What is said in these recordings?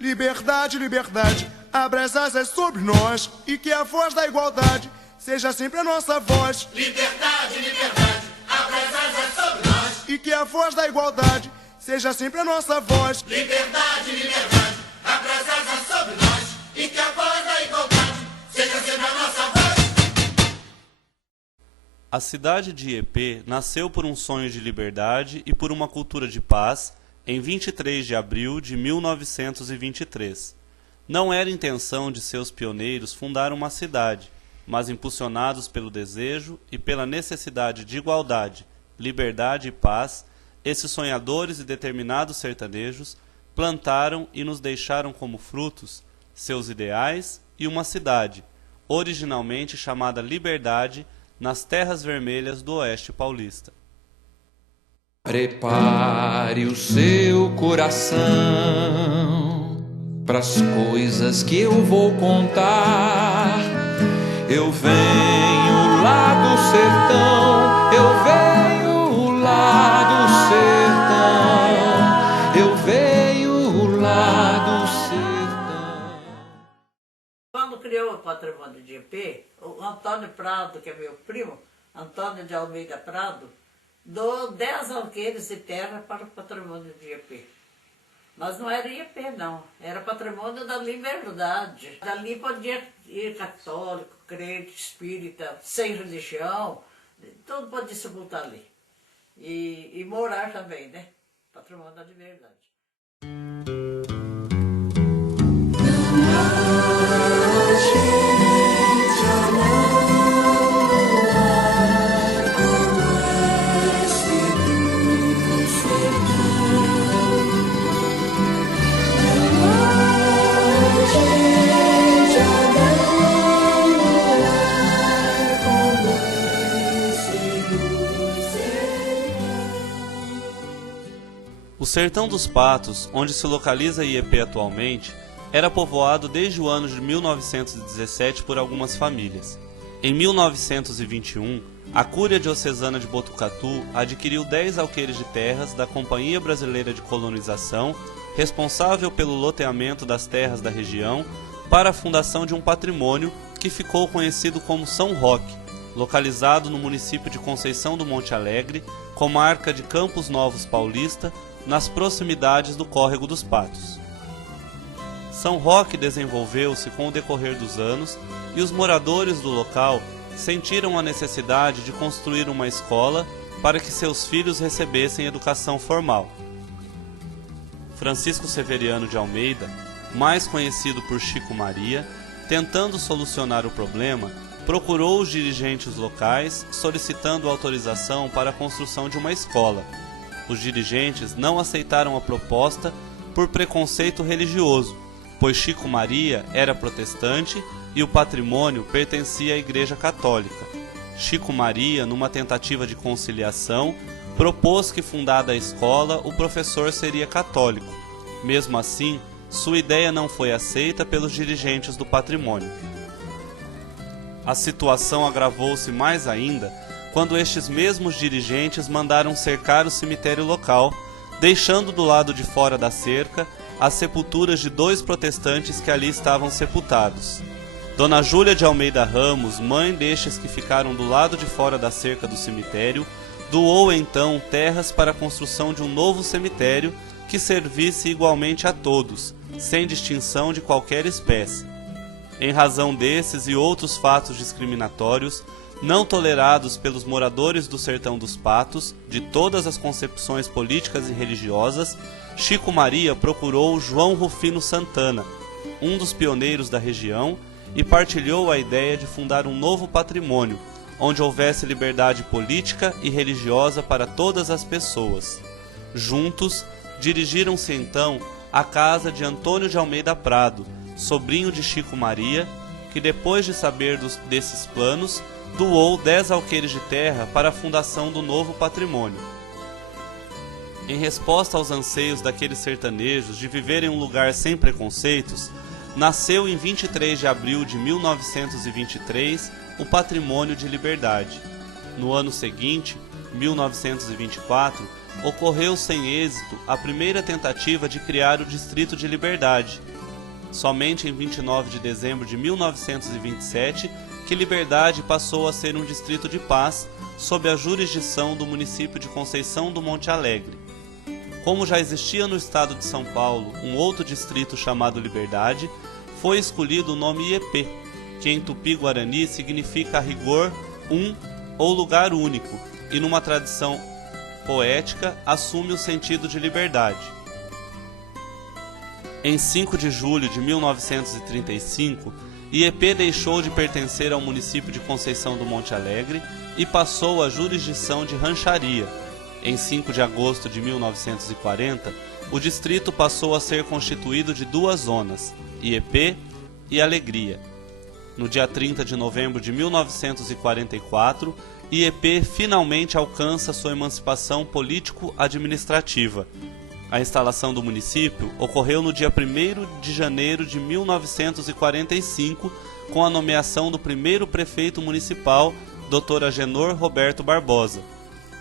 Liberdade, liberdade, abra as asas sobre nós e que a voz da igualdade seja sempre a nossa voz. Liberdade, liberdade, abra as asas sobre nós e que a voz da igualdade seja sempre a nossa voz. Liberdade, liberdade, abra as asas sobre nós e que a voz da igualdade seja sempre a nossa voz. A cidade de Iepê nasceu por um sonho de liberdade e por uma cultura de paz em 23 de abril de 1923. Não era intenção de seus pioneiros fundar uma cidade, mas impulsionados pelo desejo e pela necessidade de igualdade, liberdade e paz, esses sonhadores e determinados sertanejos plantaram e nos deixaram como frutos seus ideais e uma cidade, originalmente chamada Liberdade, nas terras vermelhas do Oeste Paulista. Prepare o seu coração pras coisas que eu vou contar. Eu venho lá do sertão, eu venho lá do sertão, eu venho lá do sertão. Quando criou o patrimônio de Iepê, o Antônio Prado, que é meu primo, Antônio de Almeida Prado, doou 10 alqueires de terra para o patrimônio de Iepê. Mas não era Iepê, não. Era patrimônio da liberdade. Dali podia ir católico, crente, espírita, sem religião, tudo podia se botar ali. E morar também, né? Patrimônio da liberdade. O Sertão dos Patos, onde se localiza Iepê atualmente, era povoado desde o ano de 1917 por algumas famílias. Em 1921, a Cúria Diocesana de Botucatu adquiriu 10 alqueires de terras da Companhia Brasileira de Colonização, responsável pelo loteamento das terras da região, para a fundação de um patrimônio que ficou conhecido como São Roque, localizado no município de Conceição do Monte Alegre, comarca de Campos Novos Paulista, nas proximidades do Córrego dos Patos. São Roque desenvolveu-se com o decorrer dos anos e os moradores do local sentiram a necessidade de construir uma escola para que seus filhos recebessem educação formal. Francisco Severiano de Almeida, mais conhecido por Chico Maria, tentando solucionar o problema, procurou os dirigentes locais solicitando autorização para a construção de uma escola. Os dirigentes não aceitaram a proposta por preconceito religioso, pois Chico Maria era protestante e o patrimônio pertencia à Igreja Católica. Chico Maria, numa tentativa de conciliação, propôs que, fundada a escola, o professor seria católico. Mesmo assim, sua ideia não foi aceita pelos dirigentes do patrimônio. A situação agravou-se mais ainda quando estes mesmos dirigentes mandaram cercar o cemitério local, deixando do lado de fora da cerca as sepulturas de 2 protestantes que ali estavam sepultados. Dona Júlia de Almeida Ramos, mãe destes que ficaram do lado de fora da cerca do cemitério, doou então terras para a construção de um novo cemitério que servisse igualmente a todos, sem distinção de qualquer espécie. Em razão desses e outros fatos discriminatórios, não tolerados pelos moradores do Sertão dos Patos, de todas as concepções políticas e religiosas, Chico Maria procurou João Rufino Santana, um dos pioneiros da região, e partilhou a ideia de fundar um novo patrimônio, onde houvesse liberdade política e religiosa para todas as pessoas. Juntos, dirigiram-se então à casa de Antônio de Almeida Prado, sobrinho de Chico Maria, que depois de saber desses planos, doou 10 alqueires de terra para a fundação do novo patrimônio. Em resposta aos anseios daqueles sertanejos de viver em um lugar sem preconceitos, nasceu em 23 de abril de 1923 o Patrimônio de Liberdade. No ano seguinte, 1924, ocorreu sem êxito a primeira tentativa de criar o Distrito de Liberdade. Somente em 29 de dezembro de 1927 que Liberdade passou a ser um distrito de paz sob a jurisdição do município de Conceição do Monte Alegre. Como já existia no estado de São Paulo um outro distrito chamado Liberdade, foi escolhido o nome Iepê, que em tupi-guarani significa a rigor um ou lugar único, e numa tradição poética assume o sentido de liberdade. Em 5 de julho de 1935, Iepê deixou de pertencer ao município de Conceição do Monte Alegre e passou à jurisdição de Rancharia. Em 5 de agosto de 1940, o distrito passou a ser constituído de duas zonas, Iepê e Alegria. No dia 30 de novembro de 1944, Iepê finalmente alcança sua emancipação político-administrativa. A instalação do município ocorreu no dia 1º de janeiro de 1945, com a nomeação do primeiro prefeito municipal, Dr. Agenor Roberto Barbosa.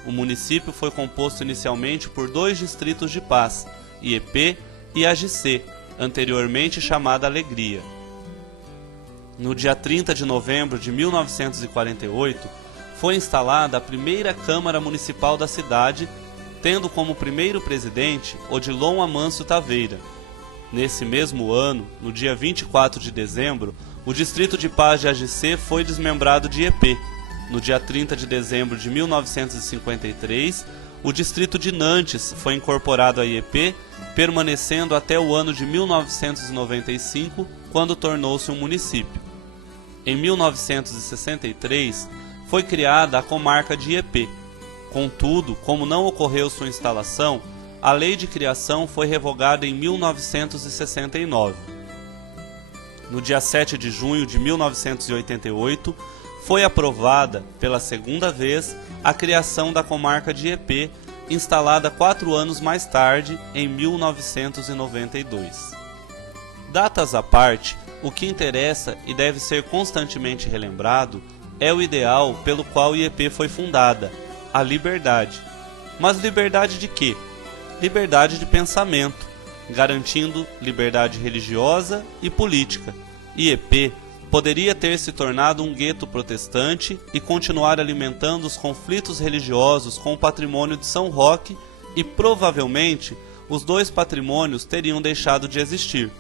O município foi composto inicialmente por 2 distritos de paz, Iepê e Agicê, anteriormente chamada Alegria. No dia 30 de novembro de 1948, foi instalada a primeira Câmara Municipal da cidade, tendo como primeiro presidente Odilon Amâncio Taveira. Nesse mesmo ano, no dia 24 de dezembro, o Distrito de Paz de Agicê foi desmembrado de Iepê. No dia 30 de dezembro de 1953, o Distrito de Nantes foi incorporado a Iepê, permanecendo até o ano de 1995, quando tornou-se um município. Em 1963, foi criada a comarca de Iepê. Contudo, como não ocorreu sua instalação, a lei de criação foi revogada em 1969. No dia 7 de junho de 1988, foi aprovada, pela segunda vez, a criação da comarca de Iepê, instalada 4 anos mais tarde, em 1992. Datas à parte, o que interessa e deve ser constantemente relembrado é o ideal pelo qual Iepê foi fundada, a liberdade. Mas liberdade de quê? Liberdade de pensamento, garantindo liberdade religiosa e política. Iepê poderia ter se tornado um gueto protestante e continuar alimentando os conflitos religiosos com o patrimônio de São Roque, e provavelmente os 2 patrimônios teriam deixado de existir.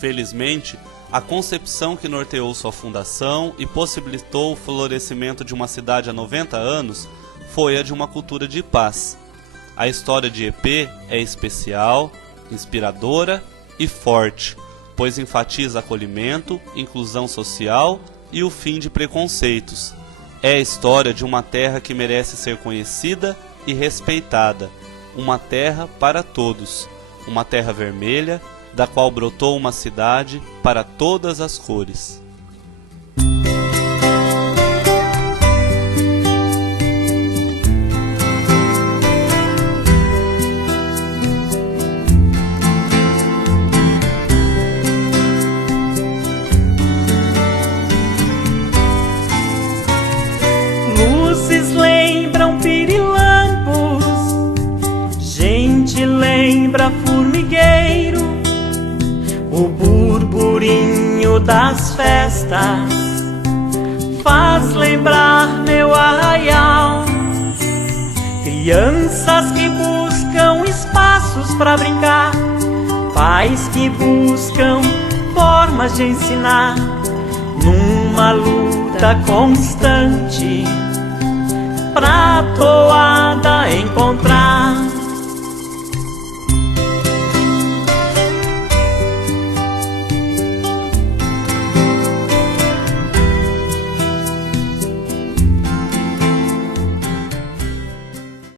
Felizmente, a concepção que norteou sua fundação e possibilitou o florescimento de uma cidade há 90 anos foi a de uma cultura de paz. A história de Iepê é especial, inspiradora e forte, pois enfatiza acolhimento, inclusão social e o fim de preconceitos. É a história de uma terra que merece ser conhecida e respeitada, uma terra para todos, uma terra vermelha, da qual brotou uma cidade para todas as cores. Luzes lembram pirilampos, gente lembra formigueiro, o burburinho das festas faz lembrar meu arraial. Crianças que buscam espaços para brincar, pais que buscam formas de ensinar, numa luta constante pra toada encontrar.